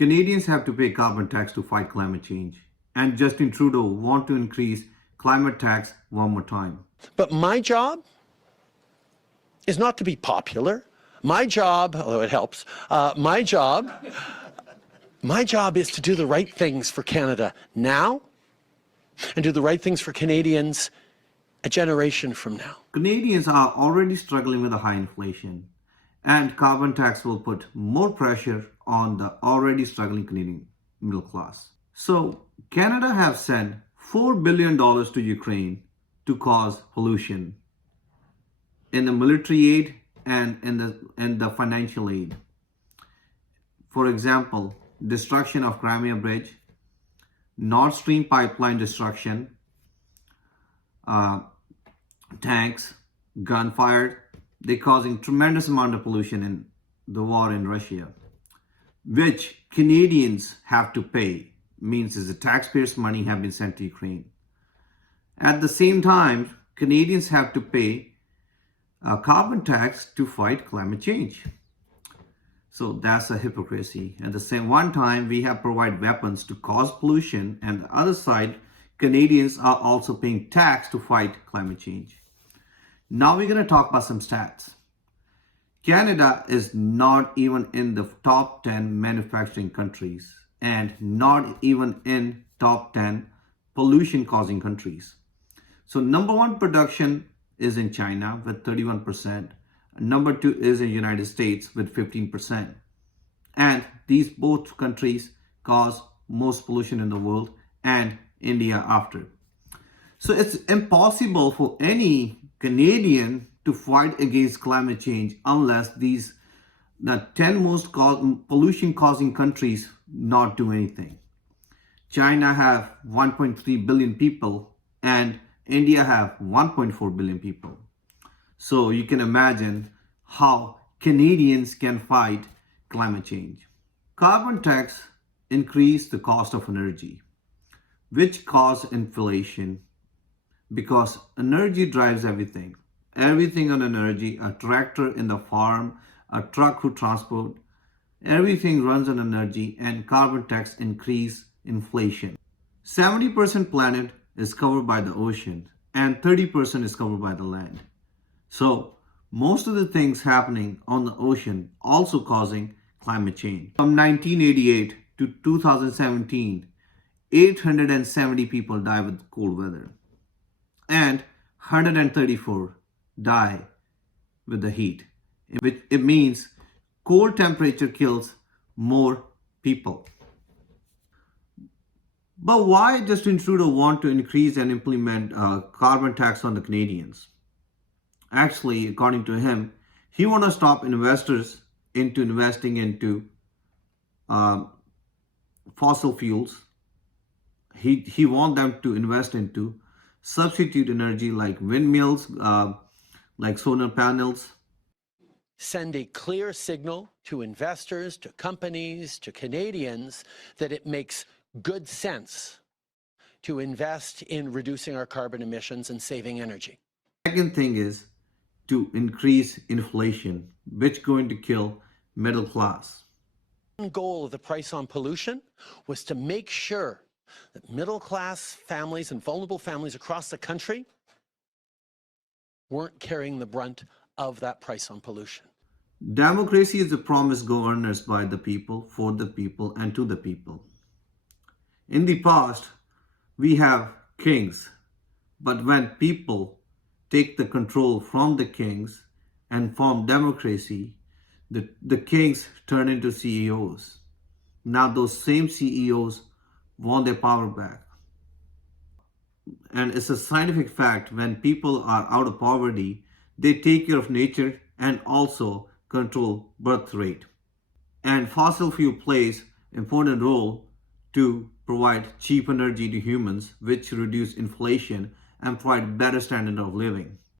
Canadians have to pay carbon tax to fight climate change. And Justin Trudeau wants to increase climate tax one more time. But my job is not to be popular. My job, although it helps, my job is to do the right things for Canada now and do the right things for Canadians a generation from now. Canadians are already struggling with a high inflation, and carbon tax will put more pressure on the already struggling Canadian middle class. So Canada have sent $4 billion to Ukraine to cause pollution in the military aid and in the financial aid. For example, destruction of Crimea Bridge, Nord Stream pipeline destruction, tanks, gunfire. They're causing tremendous amount of pollution in the war in Russia, which Canadians have to pay. Means is the taxpayers' money have been sent to Ukraine. At the same time, Canadians have to pay a carbon tax to fight climate change. So that's a hypocrisy. At the same one time, we have provided weapons to cause pollution, and the other side, Canadians are also paying tax to fight climate change. Now we're going to talk about some stats. Canada is not even in the top 10 manufacturing countries and not even in top 10 pollution causing countries. So number one production is in China with 31%. Number two is in United States with 15%. And these both countries cause most pollution in the world, and India after. So it's impossible for any Canadian to fight against climate change unless the 10 most pollution causing countries not do anything. China have 1.3 billion people and India have 1.4 billion people. So you can imagine how Canadians can fight climate change. Carbon tax increase the cost of energy, which cause inflation, because energy drives everything. Everything on energy, a tractor in the farm, a truck for transport, everything runs on energy, and carbon tax increase inflation. 70% planet is covered by the ocean and 30% is covered by the land. So most of the things happening on the ocean also causing climate change. From 1988 to 2017, 870 people died with cold weather and 134 die with the heat. It means cold temperature kills more people. But why Justin Trudeau want to increase and implement carbon tax on the Canadians? Actually, according to him, he want to stop investors into investing into fossil fuels. He want them to invest into substitute energy like windmills, like solar panels. Send a clear signal to investors, to companies, to Canadians that it makes good sense to invest in reducing our carbon emissions and saving energy. Second thing is to increase inflation, which going to kill middle class. One goal of the price on pollution was to make sure that middle class families and vulnerable families across the country weren't carrying the brunt of that price on pollution. Democracy is a promise governed by the people, for the people, and to the people. In the past, we have kings, but when people take the control from the kings and form democracy, the kings turn into CEOs. Now those same CEOs want their power back. And it's a scientific fact, when people are out of poverty, they take care of nature and also control birth rate. And fossil fuel plays important role to provide cheap energy to humans, which reduce inflation and provide better standard of living.